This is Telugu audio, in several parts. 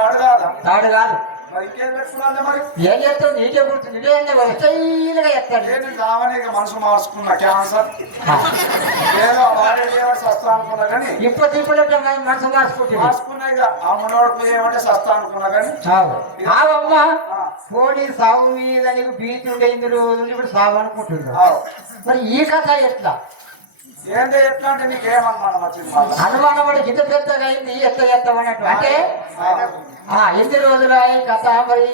తాడు కాదు మరి ఏం చేస్తావు? నీకే గుర్తుంది. స్టైల్గా చెప్తాడు. మనసు మార్చుకున్న క్యాన్సర్ ఏదో సస్తా అనుకున్నా కానీ ఇప్పుడు మనసు మార్చుకున్నా ఇక ఆ మనోడు ఏమంటే సస్తా అనుకున్నా కానీ అమ్మ పోనీ సాగు మీద నీకు బీచ్ ఉండే ఇన్ని రోజులు ఇప్పుడు సాగు అనుకుంటున్నావు. మరి ఈ కథ ఎట్లా? ఏంటో ఎట్లా అంటే నీకేమనుమానం వచ్చింది? అనుమానం పడి గిద్ద పెద్దగా అయింది ఎట్లా చేస్తామన్నట్టు. అంటే ఎన్ని రోజులు అయ్యి కథ? మరి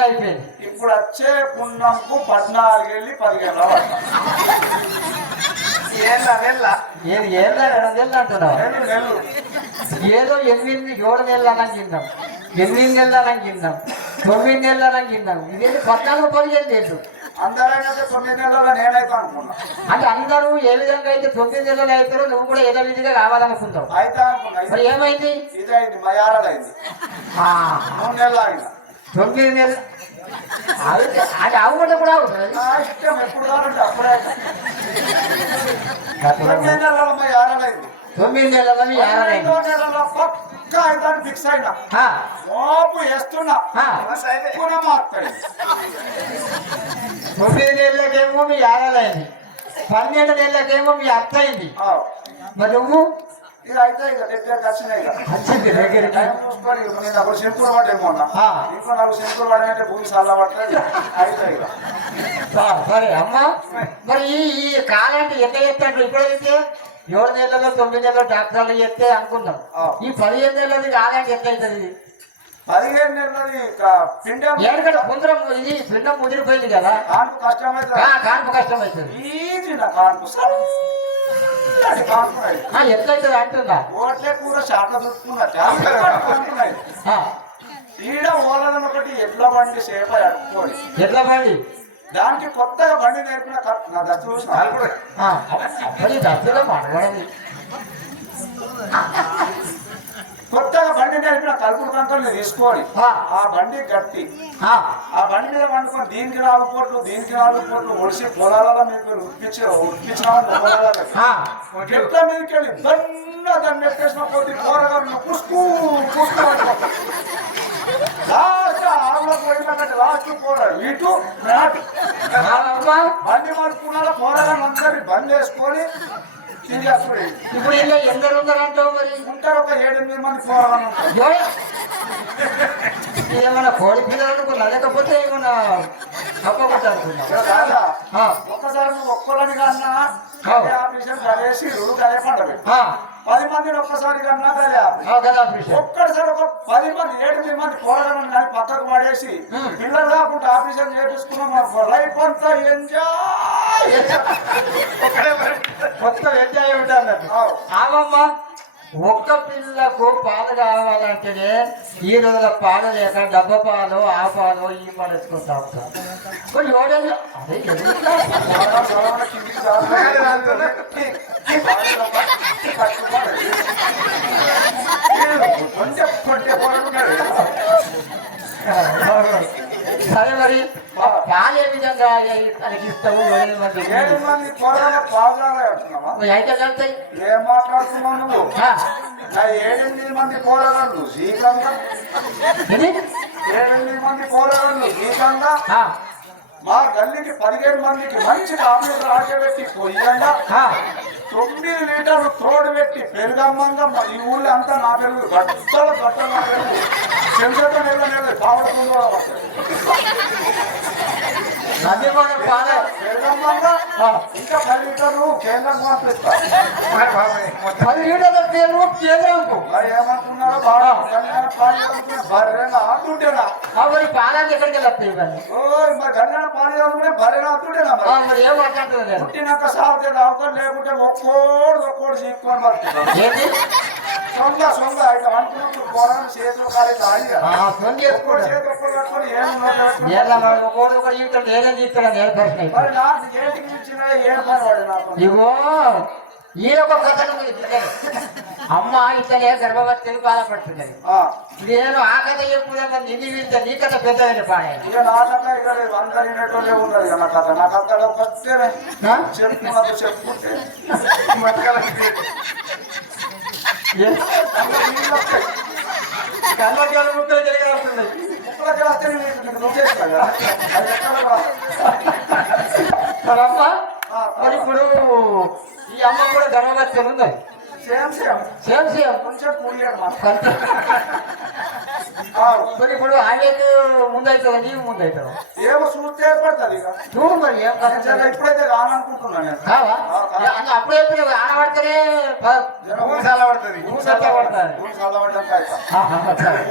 అయిపోయింది. ఇప్పుడు వచ్చే పుణ్యంకు 14 వెళ్ళి 15 అంటున్నావు. ఏదో 7 నెలలు అనంగిద్దాం, 8 నెలలు అనంగిద్దాం, 9 నెలలు అనంగిద్దాం. ఇది 14 15 ఏళ్ళు. అందరైనా 9 నెలల్లో నేనైతే అనుకున్నా. అంటే అందరూ ఏ విధంగా అయితే 9 నెలలు అవుతారో నువ్వు కూడా ఏదో విధిగా కావాలనుకుంటావు. అయితే అనుకున్నా. మరి ఏమైంది? ఇదైంది మా యారాడైంది 3 నెలలు ఆగిన. 9 నెలలు అది అవ్వడం కూడా అవుతుంది. ఇష్టం ఎప్పుడు కావాలంటే అప్పుడే. 9 నెలల్లో మా యారాడైంది. 9 నెలల్లో యారాడైంది. 9 నెలల్లో పక్కా అయితే ఫిక్స్ అయినా మోపు వేస్తున్నా. 9 నెలలకేమో మీ యారాలైంది, 12 నెలలకేమో మీ అత్త అయింది. మరి నువ్వు ఇక అయితే ఇక దగ్గరకు వచ్చినాయి. వచ్చింది దగ్గరికి. నేను అప్పుడు శంకులు పడ్డేమో అన్నా. ఇంకో నాకు శంకులు పడమంటే భూమి చల్ల పడుతుంది. అయితే ఇక సరే అమ్మ. మరి ఈ కాలానికి ఎట్లా చెప్తాడు? ఇప్పుడైతే 7 నెలల్లో 9 నెలల్లో డాక్టర్లు చెప్తే అనుకుందాం. ఈ 15 నెలలది కాలానికి ఎట్లా అవుతుంది? 15 నెలలది ఎందుకంటే పుంద్రం ఇది పిండం ముదిరిపోయింది కదా. కాన్పు కష్టమవుతుంది. కాన్పు కష్టమవుతుంది. ఎట్లయితుంది అంటుందా? ఓట్లే కూర శాఖ దుక్కున్నట్టు ఈడ ఓలదని ఒకటి ఎడ్ల బండి సేప అడుక్కోని. ఎడ్ల బండి దానికి కొత్తగా బండి నేర్పిన నా దత్తు చూసిన దత్తులో మనవడది. కొత్తగా బండి నేర్పిన కలుపుడు కంకల్ని తీసుకొని ఆ బండి గట్టి ఆ బండి మీద వండుకొని దీనికి 4 కోట్లు దీనికి 4 కోట్లు ఒడిసి పొలాలలో మీకు ఉడిపించినామని ఎట్లా మీదకి వెళ్ళి దాన్ని పెట్టేసిన కొద్ది కూరగాయలు పుష్కు లాస్ట్ ఆవులకు పోయినట్టు లాస్ట్ కూర ఇటు బండి మడుకున్నాలో కూరగాయలు అందరి బండి వేసుకొని ఇప్పుడు ఇలా ఎందరు ఉన్నారంటావు? మరి ఉంటారు ఒక 7-8 మంది కూరగాయలు ఉంటారు. ఏమన్నా కోడి పిల్లలు అనుకున్నా లేకపోతే ఏమన్నా తప్పకుండా అనుకున్నా? ఒక్కసారి నువ్వు ఒక్కలని కన్నా ఆఫీసర్ గదేసి గదే పండగ 10 మందిని ఒక్కసారి కన్నా ఒక్కసారి ఒక 10 మంది 7-8 మంది కూరగాయలు కానీ పక్కకు పడేసి పిల్లలు కాకుండా ఆఫీసర్ చేపించుకున్నాం. లైఫ్ అంతా ఎంజాయ్ మొత్తం ఎంజాయ్ ఉంటుంది. ఆమమ్మ ఒక్క పిల్లకు పాలు కావాలంటేనే ఈ రోజుల పాలు లేక డబ్బ పాలు ఆ పాలు ఈ పాలు వేసుకుంటా ఉంటాం. అదే సరే. మరి పాలు ఏ విధంగా తనకి ఇస్తావు? 7 మంది అయితే వెళ్తాయి. ఏం మాట్లాడుతున్నావు నువ్వు? 7-8 మంది పోరగాళ్ళు శ్రీకంగా 7-8 మంది పోరగాళ్ళు శ్రీకంగా మా గల్లీకి 15 మందికి మంచి ఆఫీసులు ఆటబెట్టి పొయ్యంగా 9 లీటర్లు తోడు పెట్టి పెరుగమ్మంగా ఈ ఊళ్ళో అంతా నా పెరుగు గట్టలు నా పెరుగు చెంచతో నెల కావడంలో పెరుగమ్మంగా ఇంకా 10 లీటర్లు కేంద్రం పంపిస్తారు. 10 లీటర్ల పేరు కేంద్రంకు మరి ఏమనుకున్నారో బాగా బర్రెనా ఆడుతుంటేనా? మరి పాలాన్ని ఎక్కడికి వెళ్ళి మరి గల్లీన పాలు చదువుకునే బర్రెనా ఆడుతుంటేనా? మరి ఏం మాట్లాడుతుంది? పుట్టినాక సాగుతే రావుతారు, లేకుంటే ఒక్కోడు చీపుకొని పడుతుంది. సొంగ అయితే అనుకున్నప్పుడు పోరాడు చేతులు కాలేదు ఆడిగా చేతులు ఒక్కడు కట్టుకొని మరి నాకు ఏటికి ఇచ్చిన ఏ పని వాడు నాకు ఇగో ఈ ఒక కథ అమ్మ ఇతనే గర్భవతిని బాధపడుతున్నది. ఆ, నేను ఆ కథ చెప్పుకుంటే నిన్ను వీళ్ళ నీ కథ పెద్దమైన పాడాయి. ఇక నాకన్నా ఇక లేదు అందరినోళ్ళే ఉన్నారు ఇక నాకు అక్కడ వస్తేనే చెప్పుకున్నది చెప్పుకుంటే కళ్ళ ముక్కలు జరిగాడుతున్నాయి. ముక్కలకి వస్తే నీకు నువ్వు చేస్తా కదా అది ఎక్కడ రా. మరమ్మ మరి ఇప్పుడు ఈ అమ్మ కూడా గర్భవతి ఉన్నది. సేమ్ సేమ్ సేమ్ సేమ్ కొంచెం కూలియాడు మా మరి ఇప్పుడు ఆమెకు ముందవుతావు నీవు ముందవుతావు ఏమో చూస్తే ఏర్పడుతుంది ఇక చూడు మరి ఏం నిజంగా ఇప్పుడైతే కాననుకుంటున్నా నేను కావా అప్పుడే ఆడబడితేనే చల్లబడుతుంది పడుతుంది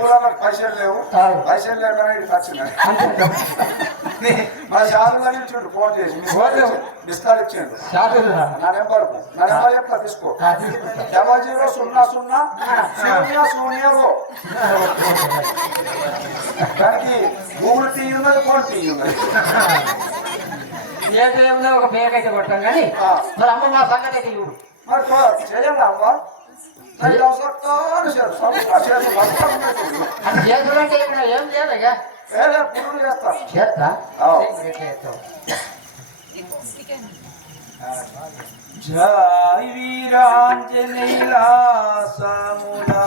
ఊళ్ళకి పైసలు లేవు పైసలు లేకనే ఇక్కడికి వచ్చినాయి మన షాదులు అని ఇచ్చిండు ఫోన్ చేసి డిస్కాల్ ఇచ్చిండు నా నెంబర్ చెప్తా తీసుకో 0000 దానికి గూగుల్ టీ ఉన్నది ఫోన్ టీ ఉన్నది ఏ టైంలో ఒక బేగ్ అయితే కొట్టాం కానీ మరి అమ్మ మా సంగతి అయితే చూడు మరి చేయాలి అమ్మ అది చేసుకుంటే ఇక్కడ ఏం లేదు ఇక చేస్తా జై వీరాంజనేయ సాములా